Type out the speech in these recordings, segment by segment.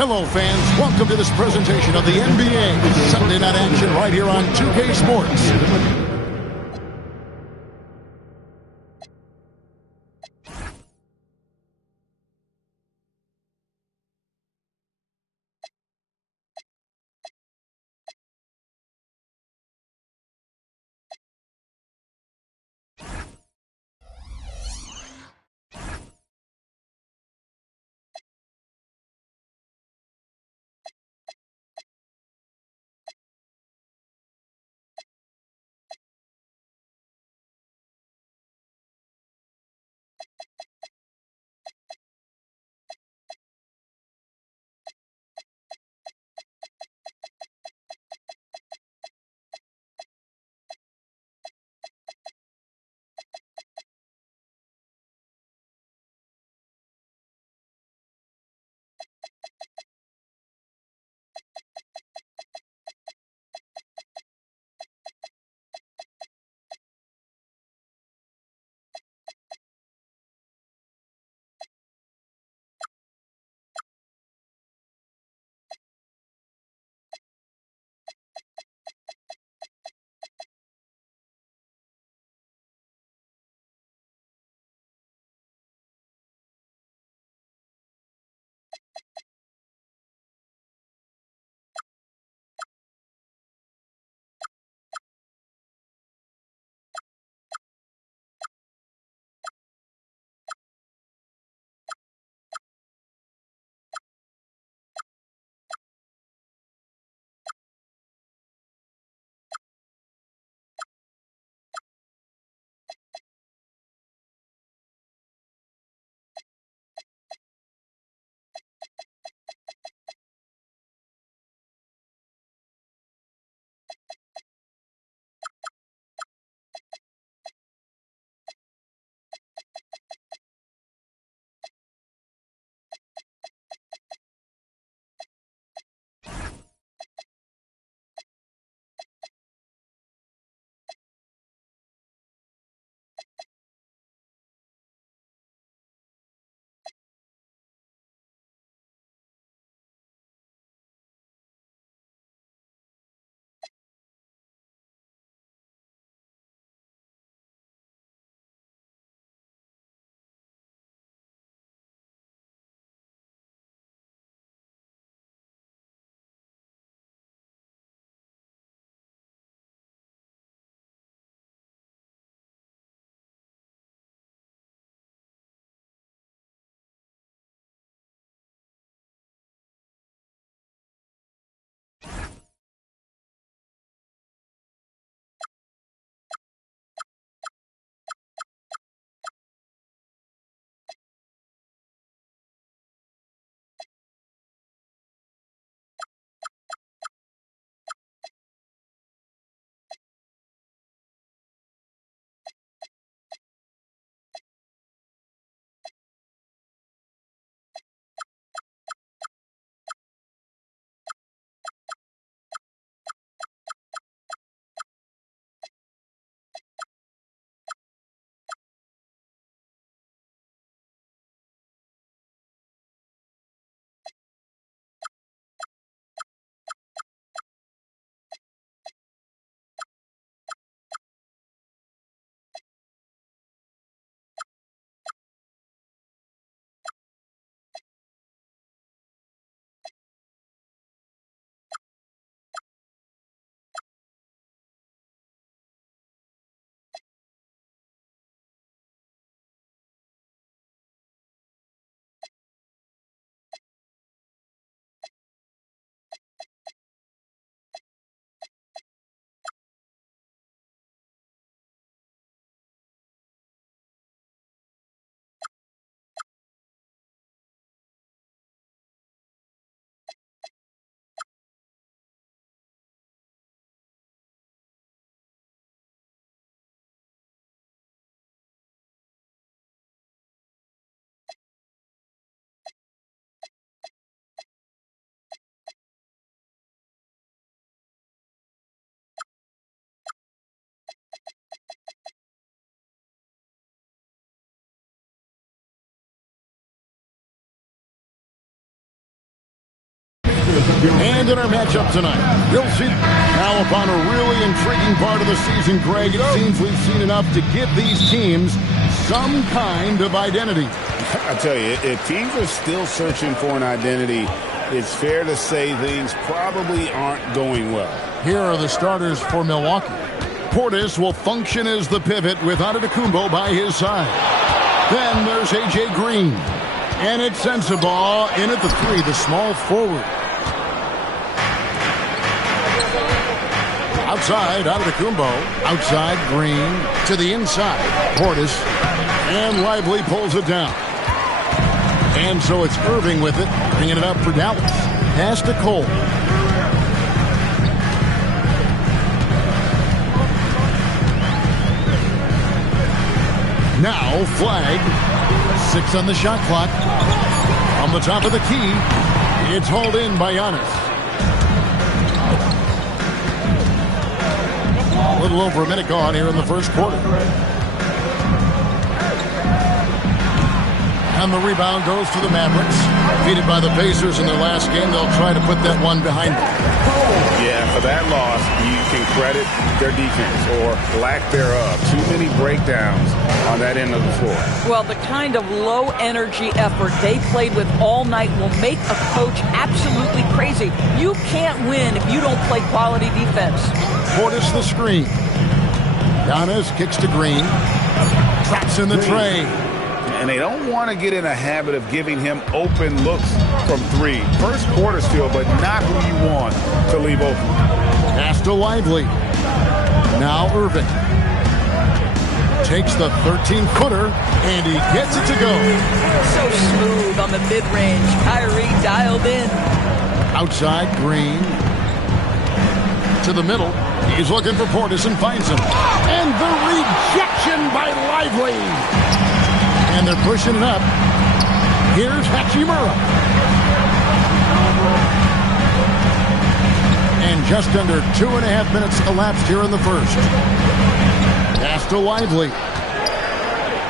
Hello, fans. Welcome to this presentation of the NBA. Sunday night action right here on 2K Sports. And in our matchup tonight, we'll see now upon a really intriguing part of the season, Greg. It seems we've seen enough to give these teams some kind of identity. I tell you, if teams are still searching for an identity, it's fair to say things probably aren't going well. Here are the starters for Milwaukee. Portis will function as the pivot with Antetokounmpo by his side. Then there's A.J. Green. And it's Sensabaugh in at the 3, the small forward. Outside, Antetokounmpo. Outside, Green. To the inside, Portis. And Lively pulls it down. And so it's Irving with it, bringing it up for Dallas. Pass to Cole. Now, flag. 6 on the shot clock. On the top of the key, it's hauled in by Giannis. A little over a minute gone here in the first quarter. And the rebound goes to the Mavericks. Defeated by the Pacers in their last game, they'll try to put that one behind them. Yeah, for that loss, you can credit their defense or lack thereof. Too many breakdowns on that end of the floor. Well, the kind of low-energy effort they played with all night will make a coach absolutely crazy. You can't win if you don't play quality defense. Portis the screen. Giannis kicks to Green. Traps in the tray. And they don't want to get in a habit of giving him open looks from 3. First quarter still, but not who you want to leave open. Pass to Lively. Now Irving. Takes the 13-footer, and he gets it to go. So smooth on the mid-range. Kyrie dialed in. Outside, Green. To the middle. He's looking for Portis and finds him. And the rejection by Lively. And they're pushing it up. Here's Hachimura. And just under 2.5 minutes elapsed here in the first. Pass to Lively.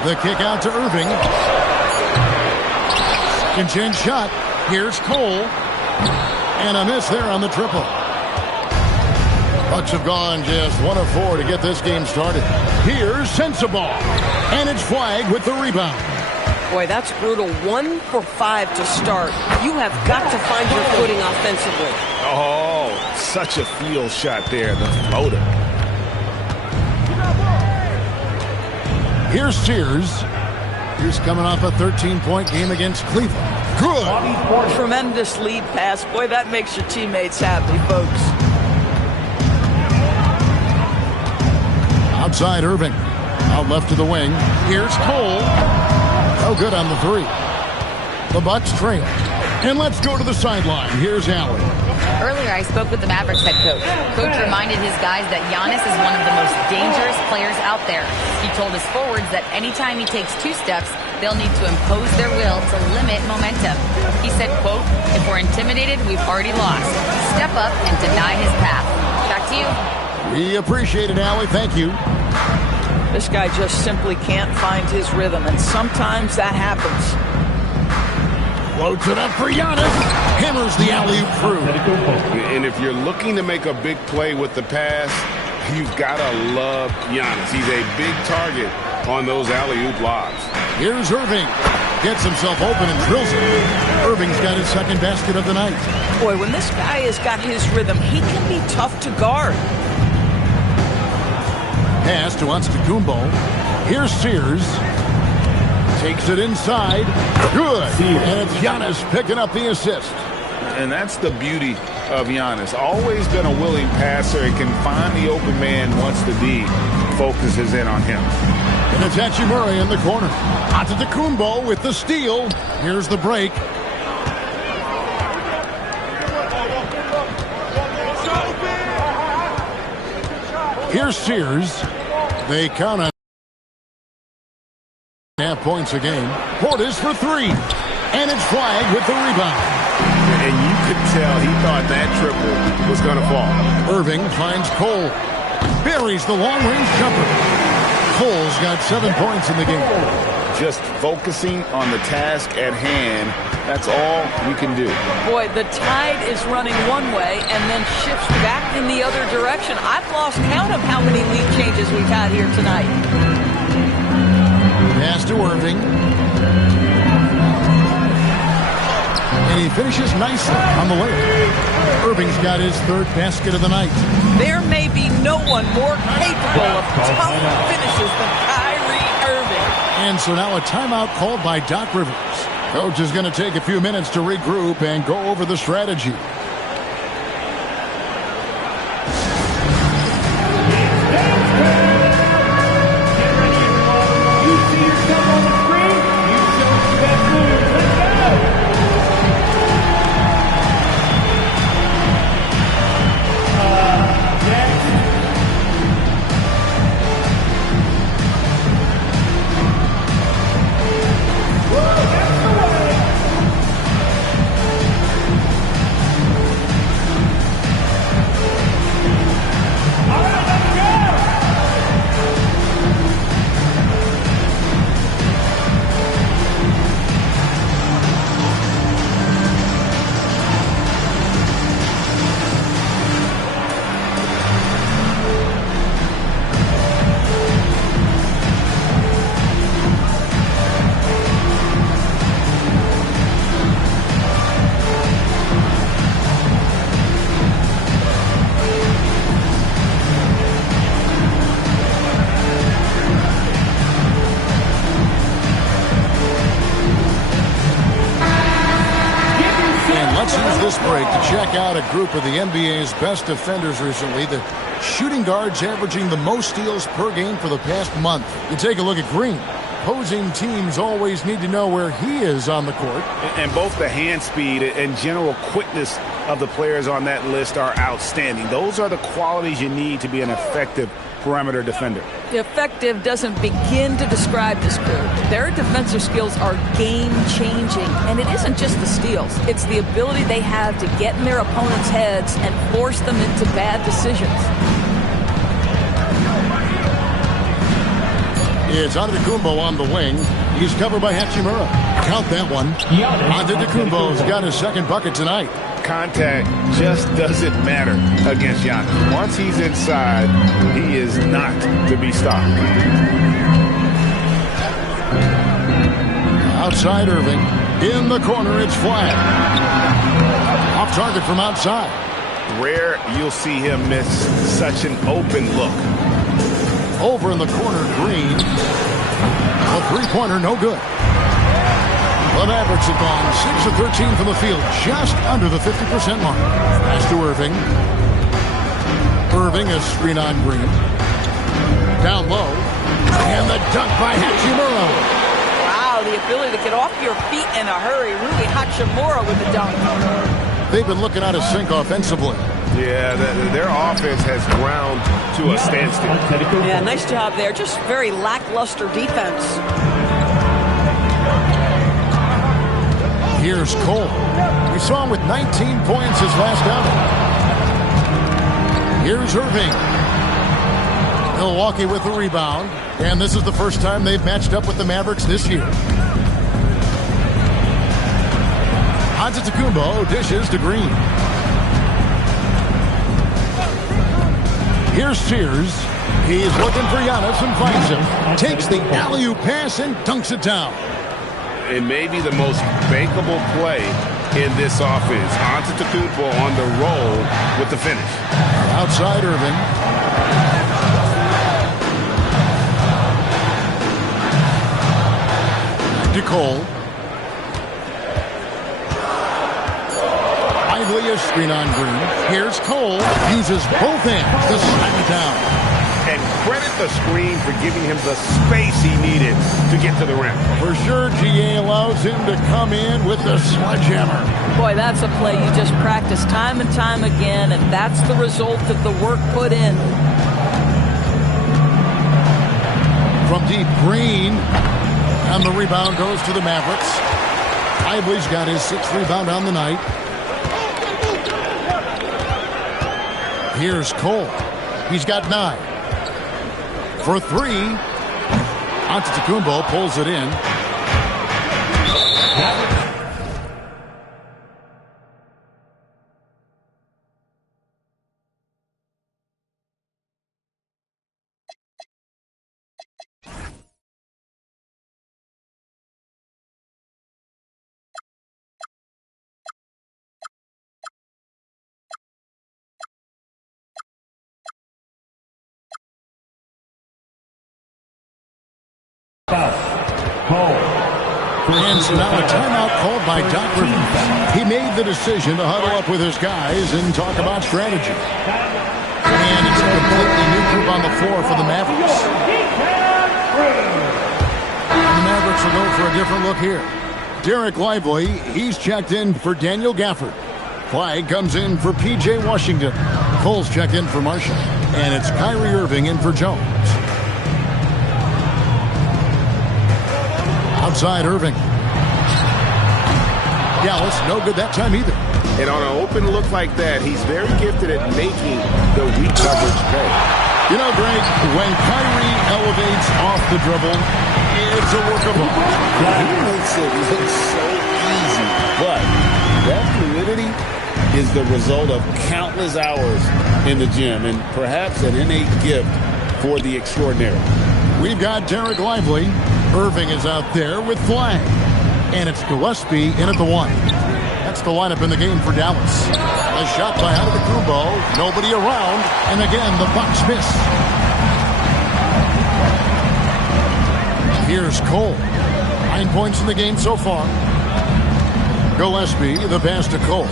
The kick out to Irving. Second chance shot. Here's Cole. And a miss there on the triple. Bucks have gone just 1 of 4 to get this game started. Here's Sensabaugh. And it's flagged with the rebound. Boy, that's brutal. 1 for 5 to start. You have got to find your footing offensively. Oh, such a field shot there, the floater. Here's Sears. Here's coming off a 13-point game against Cleveland. Good. Tremendous lead pass. Boy, that makes your teammates happy, folks. Outside Irving. Out left to the wing. Here's Cole. Oh, good on the 3. The Bucks trail. And let's go to the sideline. Here's Allen. Earlier, I spoke with the Mavericks head coach. Coach reminded his guys that Giannis is one of the most dangerous players out there. He told his forwards that anytime he takes 2 steps, they'll need to impose their will to limit momentum. He said, quote, "If we're intimidated, we've already lost. Step up and deny his path." Back to you. We appreciate it, Allie. Thank you. This guy just simply can't find his rhythm, and sometimes that happens. Floats it up for Giannis. Hammers the alley-oop through. And if you're looking to make a big play with the pass, you've got to love Giannis. He's a big target on those alley-oop lobs. Here's Irving. Gets himself open and drills it. Irving's got his second basket of the night. Boy, when this guy has got his rhythm, he can be tough to guard. Pass to Antetokounmpo. Here's Sears. Takes it inside. Good. And it's Giannis picking up the assist. And that's the beauty of Giannis. Always been a willing passer and can find the open man once the D focuses in on him. And it's Hachimura in the corner. Antetokounmpo with the steal. Here's the break. Here's Sears. They count on half points a game. Portis for 3. And it's flagged with the rebound. And you could tell he thought that triple was going to fall. Irving finds Cole. Buries the long-range jumper. Cole's got 7 points in the game. just focusing on the task at hand. That's all we can do. Boy, the tide is running one way and then shifts back in the other direction. I've lost count of how many lead changes we've had here tonight. Pass to Irving. And he finishes nicely on the layup. Irving's got his third basket of the night. There may be no one more capable of tough finishes than Kyrie Irving. And so now a timeout called by Doc Rivers. Coach is going to take a few minutes to regroup and go over the strategy. Check out a group of the NBA's best defenders recently. The shooting guards averaging the most steals per game for the past month. You take a look at Green. Opposing teams always need to know where he is on the court. And both the hand speed and general quickness of the players on that list are outstanding. Those are the qualities you need to be an effective perimeter defender. Effective doesn't begin to describe this crew. Their defensive skills are game-changing, and it isn't just the steals. It's the ability they have to get in their opponents' heads and force them into bad decisions. It's Antetokounmpo on the wing. He's covered by Hachimura. Count that one. Antetokounmpo's got his second bucket tonight. Contact just doesn't matter against Giannis. Once he's inside, he is not to be stopped. Outside Irving. In the corner, it's flat. Off target from outside. Rare you'll see him miss such an open look. Over in the corner, Green. A three-pointer, no good. The Mavericks have gone 6 of 13 from the field, just under the 50% mark. Pass to Irving. Irving, a screen on Green. Down low. And the dunk by Hachimura. Wow, the ability to get off your feet in a hurry. Rui Hachimura with the dunk. They've been looking out of sync offensively. Yeah, their offense has ground to a standstill. Yeah, nice job there. Just very lackluster defense. Here's Cole. We saw him with 19 points his last outing. Here's Irving. Milwaukee with the rebound. And this is the first time they've matched up with the Mavericks this year. Antetokounmpo dishes to Green. Here's Sears. He's looking for Giannis and finds him. Takes the alley-oop pass and dunks it down. It may be the most bankable play in this offense. Antetokounmpo on the roll with the finish. Outside Irving. DeCole. Lively a screen on Green. Here's Cole. Uses both hands to slam it down. And credit the screen for giving him the space he needed to get to the rim. For sure, GA allows him to come in with the sledgehammer. Boy, that's a play you just practice time and time again, and that's the result of the work put in. From deep, Green. And the rebound goes to the Mavericks. Lively's got his 6th rebound on the night. Here's Cole. He's got 9. For 3. Antetokounmpo pulls it in. And so now a timeout called by Doc Rivers. He made the decision to huddle up with his guys and talk about strategy. And it's a completely new group on the floor for the Mavericks. And the Mavericks will go for a different look here. Derek Lively, he's checked in for Daniel Gafford. Clyde comes in for P.J. Washington. Cole's checked in for Marshall. And it's Kyrie Irving in for Jones. Outside Irving. Dallas, no good that time either. And on an open look like that, he's very gifted at making the weak coverage pay. You know, Greg, when Kyrie elevates off the dribble, it's a work of art. He makes it look so easy. But that fluidity is the result of countless hours in the gym and perhaps an innate gift for the extraordinary. We've got Derek Lively. Irving is out there with Flag. And it's Gillespie in at the 1. That's the lineup in the game for Dallas. A shot by Antetokounmpo. Nobody around. And again, the Bucks miss. Here's Cole. 9 points in the game so far. Gillespie, the pass to Cole.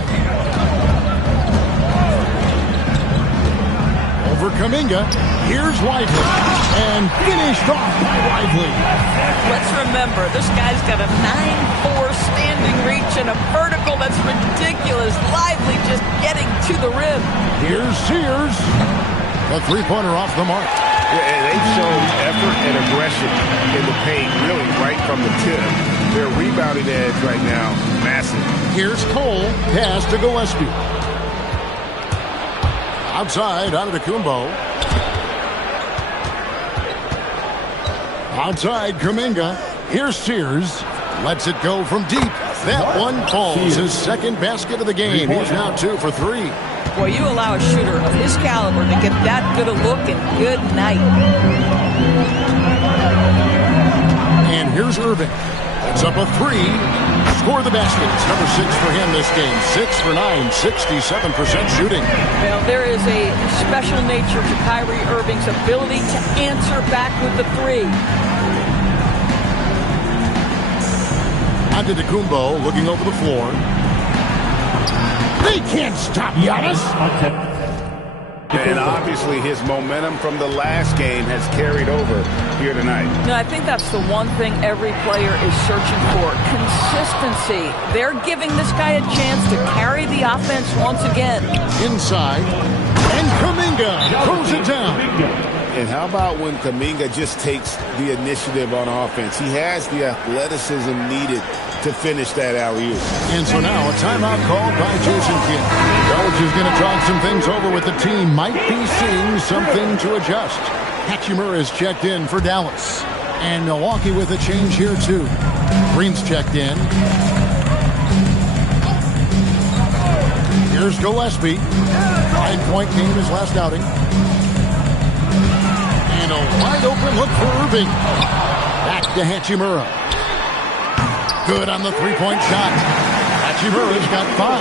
Over Kuminga. Here's Lively. And finished off by Lively. Let's remember, this guy's got a 9'4" standing reach and a vertical that's ridiculous. Lively just getting to the rim. Here's Sears. A three-pointer off the mark. Yeah, and they showed effort and aggression in the paint, really right from the tip. Their rebounding edge right now, massive. Here's Cole. Pass to Gillespie. Outside, Antetokounmpo. Outside, Kuminga. Here's Sears. Lets it go from deep. That one falls. His second basket of the game. He's now 2 for 3. Well, you allow a shooter of his caliber to get that good a look, and good night. And here's Irving. It's up a 3. Score the basket. It's number 6 for him this game. 6 for 9, 67% shooting. Well, there is a special nature to Kyrie Irving's ability to answer back with the 3. Antetokounmpo looking over the floor. They can't stop Giannis. And obviously his momentum from the last game has carried over here tonight. No, I think that's the one thing every player is searching for. Consistency. They're giving this guy a chance to carry the offense once again. Inside. And Kuminga throws it down. And how about when Kuminga just takes the initiative on offense? He has the athleticism needed to finish that alley-oop. And so now a timeout called by Jason Kidd. Coach is going to talk some things over with the team. Might be seeing something to adjust. Hachimura is checked in for Dallas. And Milwaukee with a change here too. Green's checked in. Here's Gillespie. 9-point game his last outing. And a wide open look for Irving. Back to Hachimura. Good on the three-point shot. Hachimura's got 5.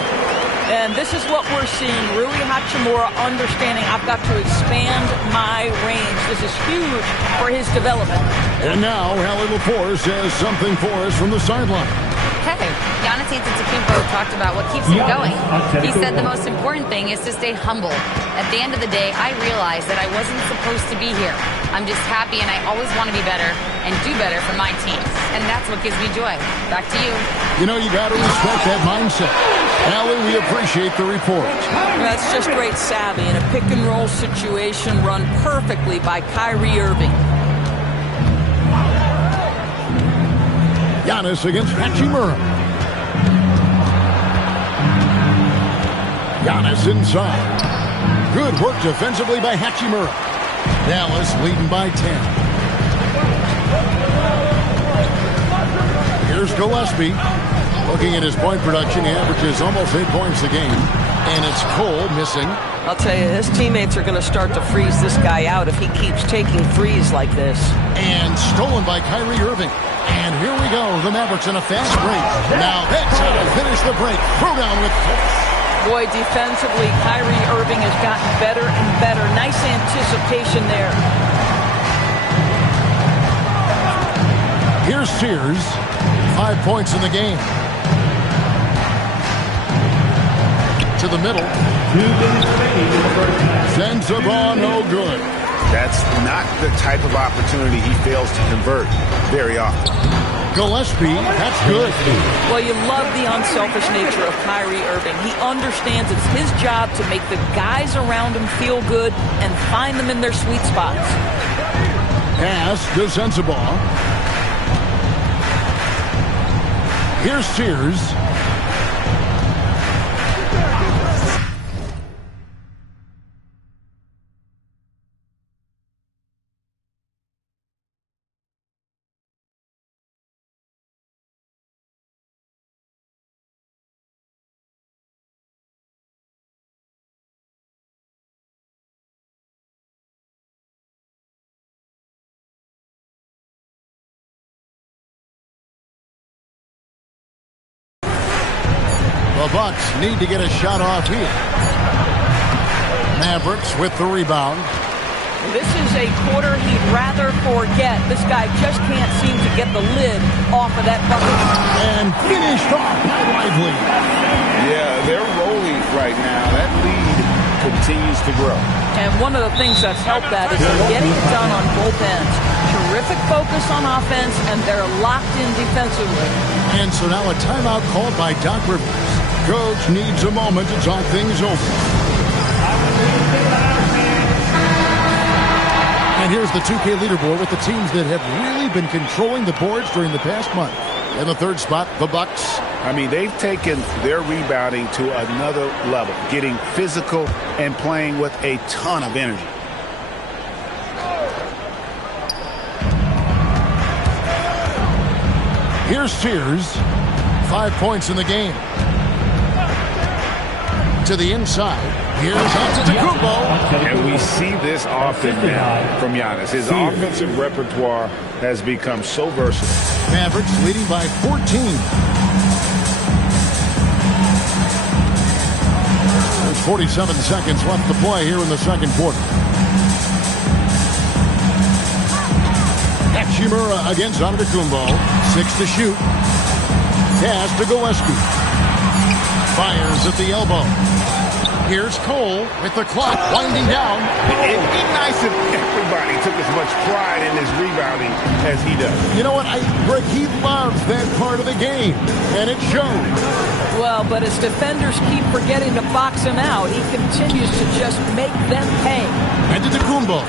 And this is what we're seeing. Rui Hachimura understanding I've got to expand my range. This is huge for his development. And now Allie Lepore says something for us from the sideline. Hey, Giannis Antetokounmpo talked about what keeps him going. He said the most important thing is to stay humble. At the end of the day, I realized that I wasn't supposed to be here. I'm just happy, and I always want to be better and do better for my team. And that's what gives me joy. Back to you. You know, you got to respect that mindset. Allie, we appreciate the report. That's just great savvy in a pick-and-roll situation run perfectly by Kyrie Irving. Giannis against Hachimura. Giannis inside. Good work defensively by Hachimura. Dallas leading by 10. Here's Gillespie. Looking at his point production, he averages almost 8 points a game. And it's Cole missing. I'll tell you, his teammates are going to start to freeze this guy out if he keeps taking threes like this. And stolen by Kyrie Irving. And here we go, the Mavericks in a fast break. Now that's how to finish the break. Throw down with force. Boy, defensively, Kyrie Irving has gotten better and better. Nice anticipation there. Here's Sears. 5 points in the game. To the middle. Sends the ball, no good. That's not the type of opportunity he fails to convert very often. Gillespie, that's good. Well, you love the unselfish nature of Kyrie Irving. He understands it's his job to make the guys around him feel good and find them in their sweet spots. Pass to Sensabaugh. Here's Sears. The Bucks need to get a shot off here. Mavericks with the rebound. This is a quarter he'd rather forget. This guy just can't seem to get the lid off of that bucket. And finished off by Lively. Yeah, they're rolling right now. That lead continues to grow. And one of the things that's helped that is they're getting it done on both ends. Terrific focus on offense, and they're locked in defensively. And so now a timeout called by Doc Rivers. Coach needs a moment to talk things over. And here's the 2K leaderboard with the teams that have really been controlling the boards during the past month. In the third spot, the Bucks. I mean, they've taken their rebounding to another level, getting physical and playing with a ton of energy. Here's Sears. 5 points in the game. To the inside. Here's Antetokounmpo. And we see this often now from Giannis. His offensive repertoire has become so versatile. Mavericks leading by 14. There's 47 seconds left to play here in the second quarter. Hachimura against Antetokounmpo. 6 to shoot. Pass to Gillespie. Fires at the elbow. Here's Cole with the clock winding down. It'd be nice if everybody took as much pride in his rebounding as he does. You know what, Greg, he loves that part of the game, and it shows. Well, but as defenders keep forgetting to box him out, he continues to just make them pay. Antetokounmpo.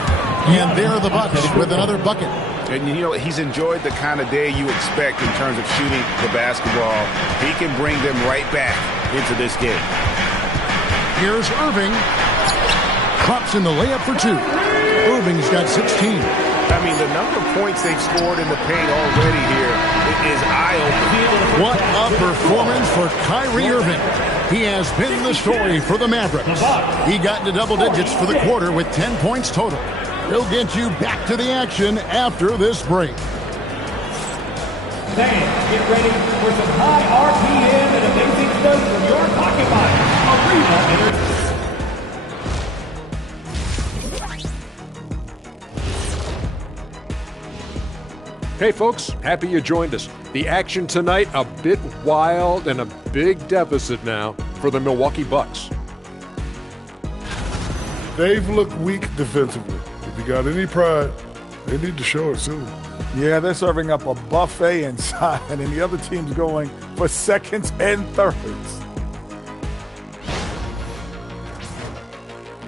And there are the Bucks with another bucket. And, you know, he's enjoyed the kind of day you expect in terms of shooting the basketball. He can bring them right back into this game. Here's Irving. Drops in the layup for 2. Irving's got 16. I mean, the number of points they've scored in the paint already here is eye-opening. What a performance for Kyrie Irving. He has been the story for the Mavericks. He got into double digits for the quarter with 10 points total. He'll get you back to the action after this break. Fans, get ready for some high RPM and amazing stuff from your pocket body. Hey folks, happy you joined us. The action tonight a bit wild and a big deficit now for the Milwaukee Bucks. They've looked weak defensively. If you got any pride, they need to show it soon. Yeah, they're serving up a buffet inside, and the other team's going for seconds and thirds.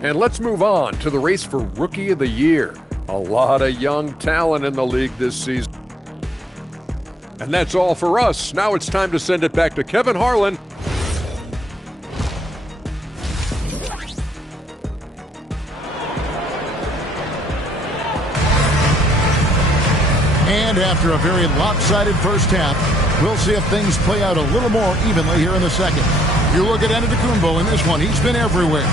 And let's move on to the race for Rookie of the Year. A lot of young talent in the league this season. And that's all for us. Now it's time to send it back to Kevin Harlan. And after a very lopsided first half, We'll see if things play out a little more evenly here in the second. You look at Antetokounmpo in this one. He's been everywhere.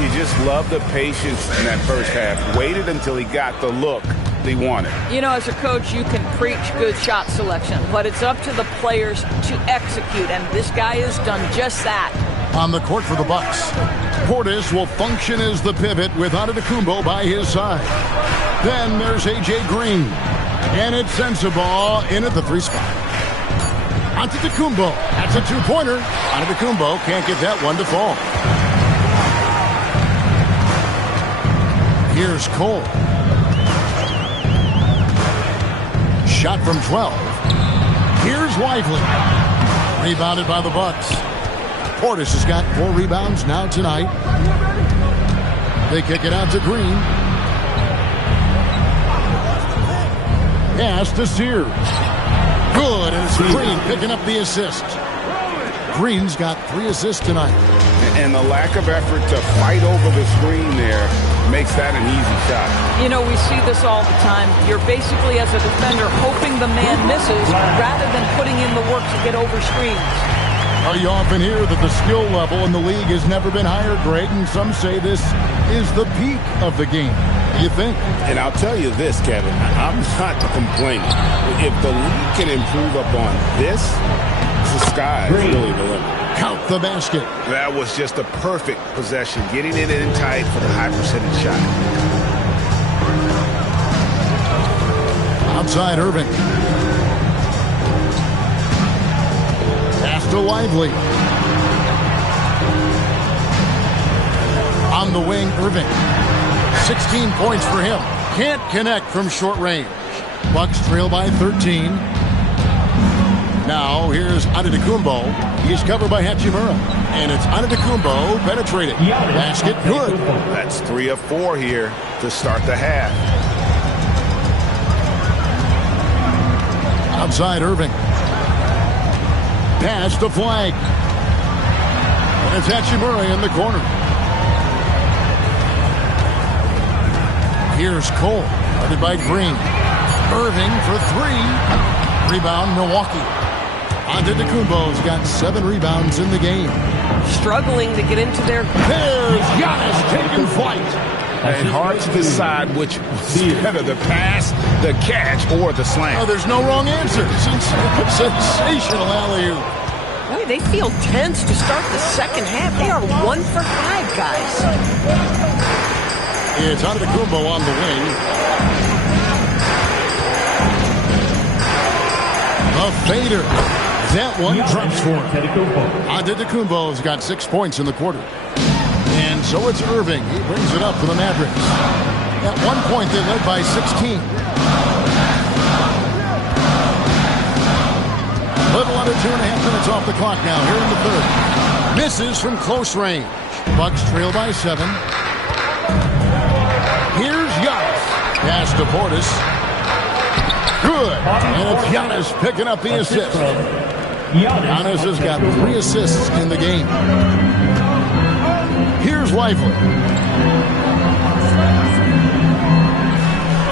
You just love the patience in that first half. Waited until he got the look he wanted. You know, as a coach, you can preach good shot selection, but it's up to the players to execute, and this guy has done just that. On the court for the Bucks, Portis will function as the pivot with Antetokounmpo by his side. Then there's A.J. Green, and it's Sensabaugh in at the 3 spot. Antetokounmpo, that's a 2-pointer. Antetokounmpo can't get that one to fall. Here's Cole. Shot from 12. Here's Lively. Rebounded by the Bucks. Portis has got 4 rebounds now tonight. They kick it out to Green. Pass to Sears. Good, and it's Green picking up the assist. Green's got 3 assists tonight. And the lack of effort to fight over the screen there makes that an easy shot. You know, we see this all the time. You're basically, as a defender, hoping the man misses rather than putting in the work to get over screens. You often hear that the skill level in the league has never been higher, Greg, and some say this is the peak of the game. What do you think? And I'll tell you this, Kevin, I'm not complaining. If the league can improve upon this, the sky is really the limit. Count the basket. That was just a perfect possession, getting it in tight for the high percentage shot. Outside Irving. Pass to Lively. On the wing, Irving. 16 points for him. Can't connect from short range. Bucks trail by 13. Now, here's Antetokounmpo. He's covered by Hachimura. And it's Antetokounmpo penetrating. Basket good. That's 3 of 4 here to start the half. Outside Irving. Pass to Flag. And it's Hachimura in the corner. Here's Cole. Guarded by Green. Irving for 3. Rebound, Milwaukee. Antetokounmpo's got 7 rebounds in the game. Struggling to get into their... There's Giannis taking flight. And hard to decide which was better, the pass, the catch, or the slam. Oh, there's no wrong answer. Sensational alley-oop. Boy, they feel tense to start the second half. They are 1 for 5, guys. It's Antetokounmpo on the wing. A fader. That one drops for him. Antetokounmpo's got 6 points in the quarter. And so it's Irving. He brings it up for the Mavericks. At one point, they led by 16. Little under 2.5 minutes off the clock now here in the third. Misses from close range. Bucks trail by 7. Here's Giannis. Pass to Portis. Good. And it's Giannis picking up the assist. Giannis has got 3 assists in the game. Here's Lively.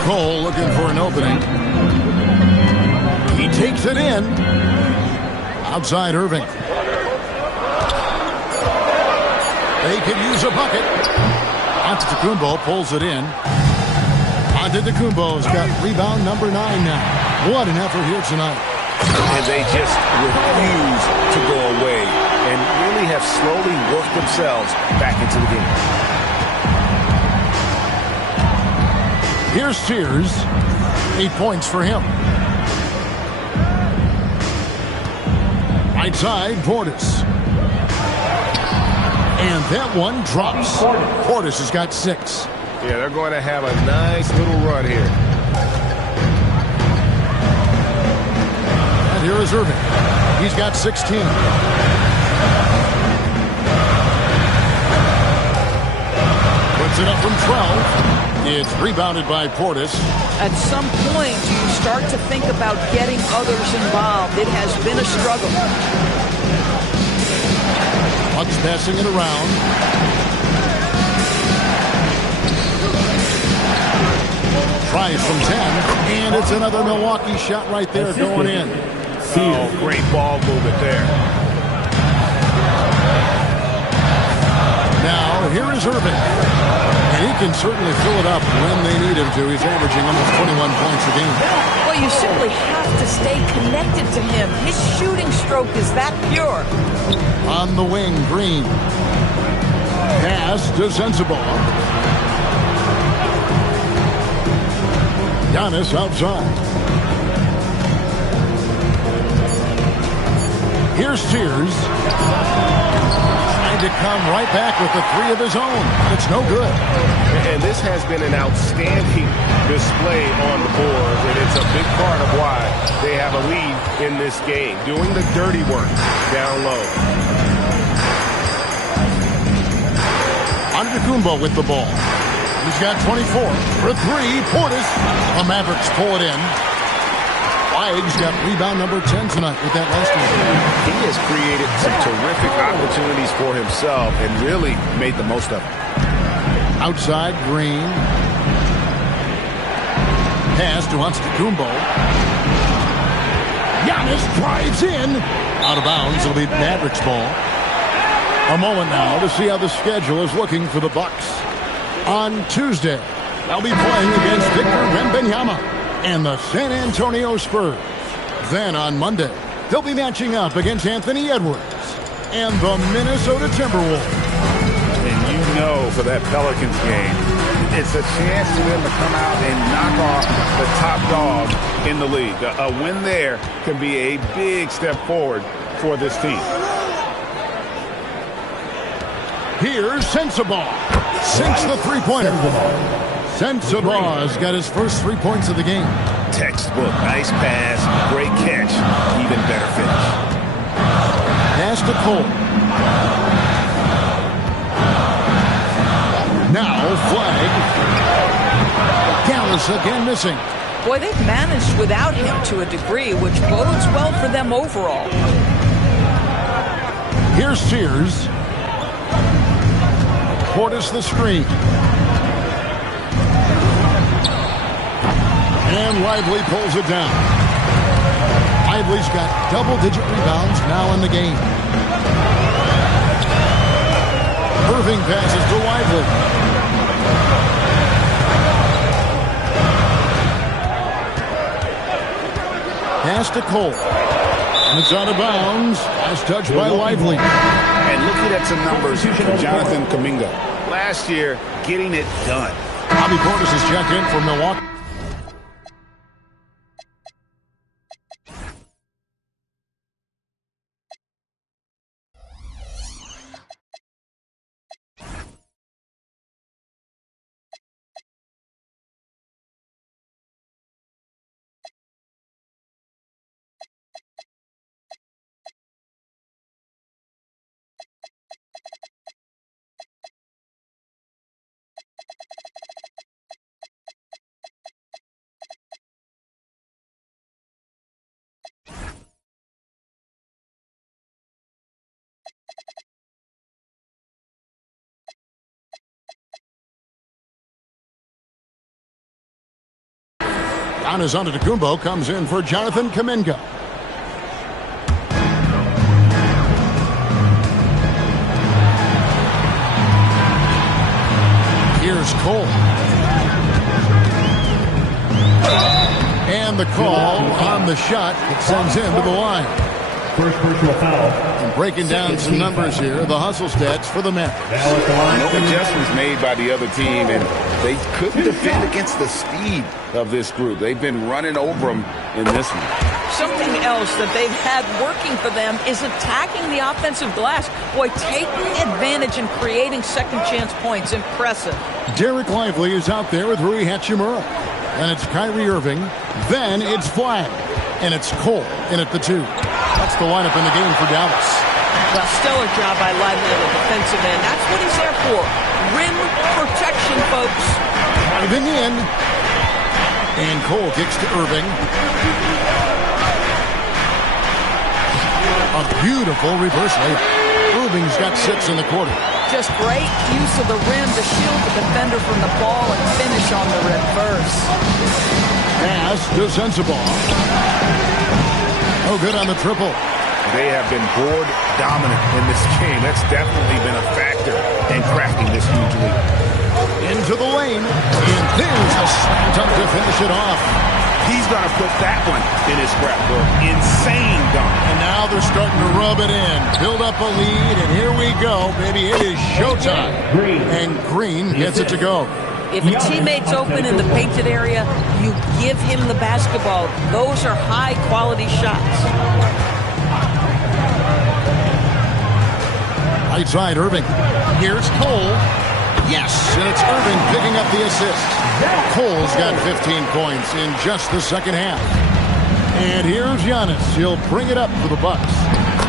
Cole looking for an opening. He takes it in. Outside Irving. They could use a bucket. Antetokounmpo pulls it in. Antetokounmpo's got rebound number 9 now. What an effort here tonight. And they just refuse to go away and really have slowly worked themselves back into the game. Here's Sears. 8 points for him. Right side, Portis. And that one drops. Portis has got 6. Yeah, they're going to have a nice little run here. And here is Irving. He's got 16. Puts it up from 12. It's rebounded by Portis. At some point, you start to think about getting others involved. It has been a struggle. Bucks passing it around. Tries from 10, and it's another Milwaukee shot right there going in. field. Oh, great ball movement there. Now, here is Irving. And he can certainly fill it up when they need him to. He's averaging almost 21 points a game. Well, you simply have to stay connected to him. His shooting stroke is that pure. On the wing, Green. Pass to Sensabaugh. Giannis outside. Here's Sears. Trying to come right back with the three of his own. It's no good. And this has been an outstanding display on the board, and it's a big part of why they have a lead in this game, doing the dirty work down low. Antetokounmpo with the ball. He's got 24 for three. Portis. The Mavericks pull it in. Weig's got rebound number 10 tonight with that last one. He has created some terrific opportunities for himself and really made the most of it. Outside, Green. Pass to Antetokounmpo. Giannis drives in. Out of bounds. It'll be Mavericks ball. A moment now to see how the schedule is looking for the Bucks. On Tuesday, they'll be playing against Victor Wembanyama and the San Antonio Spurs. Then on Monday, they'll be matching up against Anthony Edwards and the Minnesota Timberwolves. And you know for that Pelicans game, it's a chance for them to come out and knock off the top dog in the league. A win there can be a big step forward for this team. Here's Sensabaugh. Sinks the three-pointer. Sensabaugh's got his first 3 points of the game. Textbook. Nice pass. Great catch. Even better finish. Pass to Cole. Now flag. Dallas again missing. Boy, they've managed without him to a degree, which bodes well for them overall. Here's Sears. Portis the screen. And Lively pulls it down. Lively's got double-digit rebounds now in the game. Irving passes to Lively. Pass to Cole. And it's out of bounds. As touched by Lively. And looking at some numbers from Jonathan Kuminga. Last year, getting it done. Bobby Portis is checked in for Milwaukee. Giannis Antetokounmpo comes in for Jonathan Kuminga. Here's Cole. And the call on the shot. It sends him to the line. First personal foul. And breaking down some numbers here, the hustle stats for the Mavericks. No adjustments made by the other team, and they couldn't defend against the speed of this group. They've been running over them in this one. Something else that they've had working for them is attacking the offensive glass. Boy, taking advantage and creating second chance points. Impressive. Derek Lively is out there with Rui Hachimura. And it's Kyrie Irving. Then it's Flag. And it's Cole in at the 2. That's the lineup in the game for Dallas. Well, stellar job by Lively on the defensive end. That's what he's there for. Rim protection, folks. Driving in. And Cole kicks to Irving. A beautiful reverse layup. Irving's got 6 in the quarter. Just great use of the rim to shield the defender from the ball and finish on the reverse. Pass to Sensabaugh. Oh, good on the triple. They have been board dominant in this game. That's definitely been a factor in cracking this huge lead. Into the lane. And there's a slam dunk to finish it off. He's going to put that one in his scrapbook. Insane dunk. And now they're starting to rub it in. Build up a lead, and here we go. Baby, it is showtime. And Green gets it to go. If a teammate's open in the painted area, you give him the basketball. Those are high-quality shots. Right side, Irving. Here's Cole. Yes, and it's Irving picking up the assist. Cole's got 15 points in just the second half. And here's Giannis. He'll bring it up for the Bucks.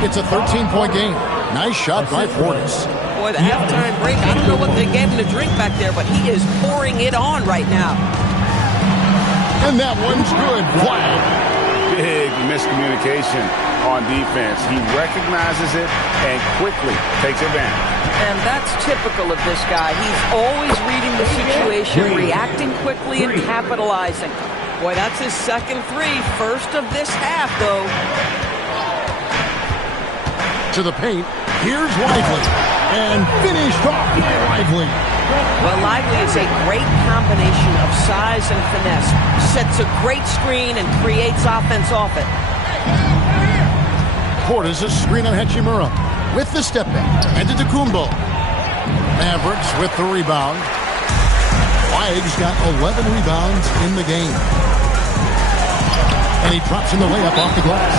It's a 13-point game. Nice shot by Portis. Boy, the halftime break, I don't know what they gave him to drink back there, but he is pouring it on right now. And that one's good. Flag. Big miscommunication on defense. He recognizes it and quickly takes advantage. And that's typical of this guy. He's always reading the situation, reacting quickly, and capitalizing. Boy, that's his second three. First of this half, though. To the paint. Here's Lively. And finished off by Lively. Well, Lively is a great combination of size and finesse. Sets a great screen and creates offense off it. Portis a screen on Hachimura. With the step back. And to Tacumbo. Mavericks with the rebound. Flag's got 11 rebounds in the game. And he drops in the layup off the glass.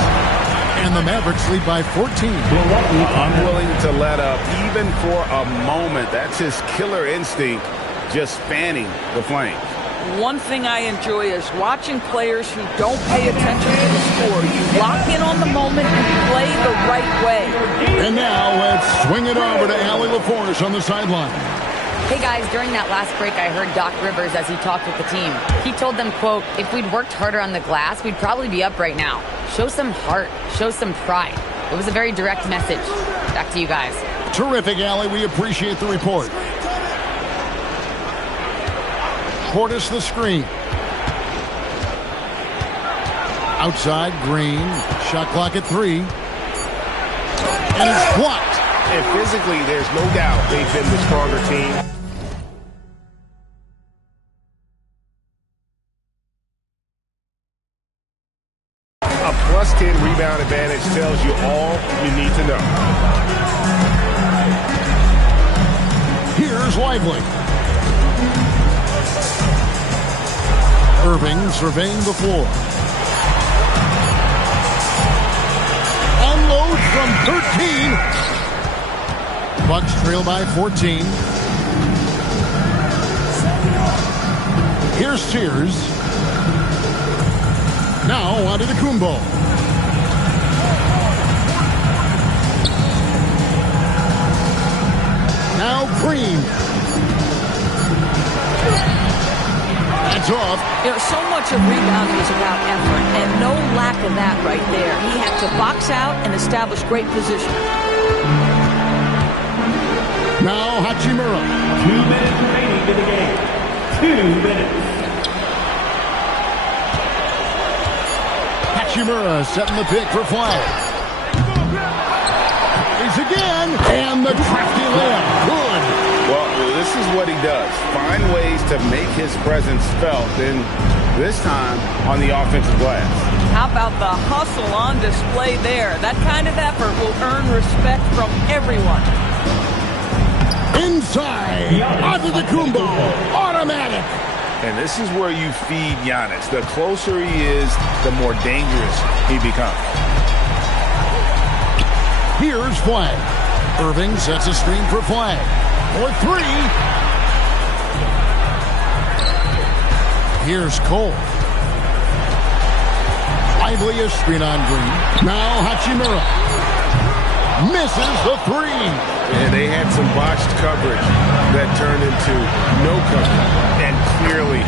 And the Mavericks lead by 14. Unwilling to let up even for a moment. That's his killer instinct, just fanning the flames. One thing I enjoy is watching players who don't pay attention to the score. You lock in on the moment and play the right way. And now let's swing it over to Allie LaForge on the sideline. Hey guys, during that last break, I heard Doc Rivers as he talked with the team. He told them, quote, if we'd worked harder on the glass, we'd probably be up right now. Show some heart, show some pride. It was a very direct message. Back to you guys. Terrific, Allie. We appreciate the report. Portis the screen. Outside, Green. Shot clock at 3. And it's blocked. And physically, there's no doubt they've been the stronger team. A plus 10 rebound advantage tells you all you need to know. Here's Lively. Irving surveying the floor. Unload from 13. Bucks trail by 14. Here's Sears. Now on to Tacumbo. Now Green. That's off. You know, so much of rebounding is about effort, and no lack of that right there. He had to box out and establish great position. Now Hachimura. 2 minutes remaining in the game. 2 minutes. Hachimura setting the pick for Flag. He's again, and the crafty layup. Good. Well, this is what he does. Find ways to make his presence felt, and this time on the offensive glass. How about the hustle on display there? That kind of effort will earn respect from everyone. Inside, onto the Kumbo, automatic. And this is where you feed Giannis. The closer he is, the more dangerous he becomes. Here's Flag. Irving sets a screen for Flag. For 3. Here's Cole. Lively a screen on Green. Now Hachimura. Misses the 3. And they had some botched coverage that turned into no coverage. And clearly,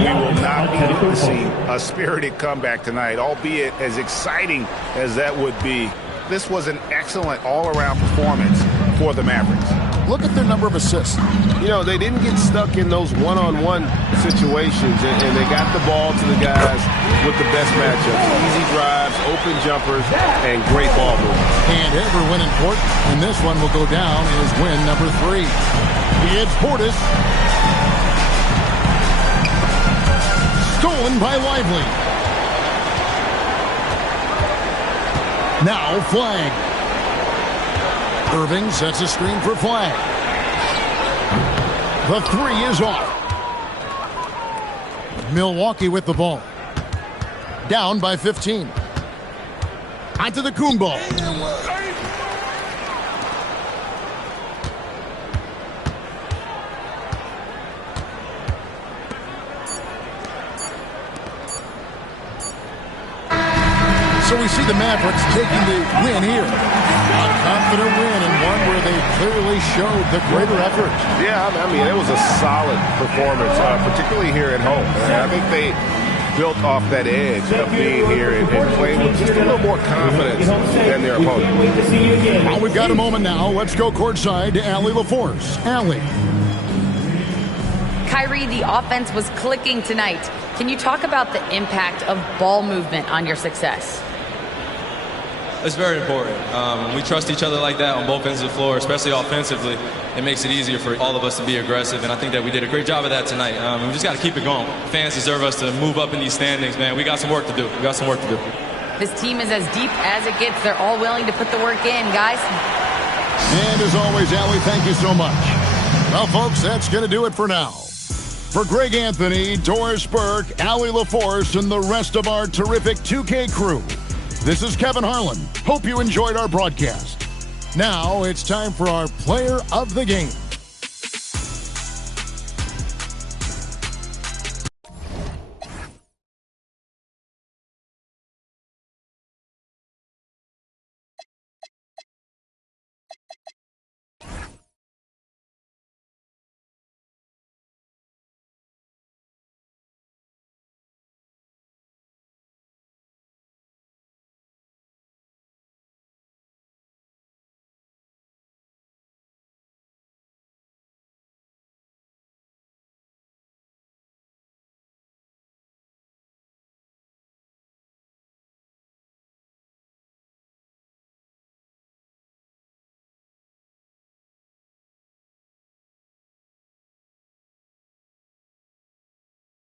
we will not be witnessing a spirited comeback tonight, albeit as exciting as that would be. This was an excellent all-around performance for the Mavericks. look at their number of assists. You know, they didn't get stuck in those one-on-one situations, and they got the ball to the guys with the best matchups. Easy drives, open jumpers, and great ball movement. And every win important, and this one will go down as win number 3. It's Portis. Stolen by Lively. Now Flag. Irving sets a screen for Flag. The 3 is off. Milwaukee with the ball. Down by 15. Onto the Kuhn ball. So we see the Mavericks taking the win here. A confident win and one where they clearly showed the greater effort. Yeah, I mean, it was a solid performance, particularly here at home. I think they built off that edge of being here and playing with just a little more confidence than their opponent. Well, we've got a moment now. Let's go courtside to Allie LaForce. Allie. Kyrie, the offense was clicking tonight. Can you talk about the impact of ball movement on your success? It's very important. When we trust each other like that on both ends of the floor, especially offensively, it makes it easier for all of us to be aggressive, and I think that we did a great job of that tonight. We just got to keep it going. Fans deserve us to move up in these standings, man. We got some work to do. This team is as deep as it gets. They're all willing to put the work in, guys. And as always, Allie, thank you so much. Well, folks, that's going to do it for now. For Greg Anthony, Doris Burke, Allie LaForce, and the rest of our terrific 2K crew, this is Kevin Harlan. Hope you enjoyed our broadcast. Now it's time for our Player of the Game.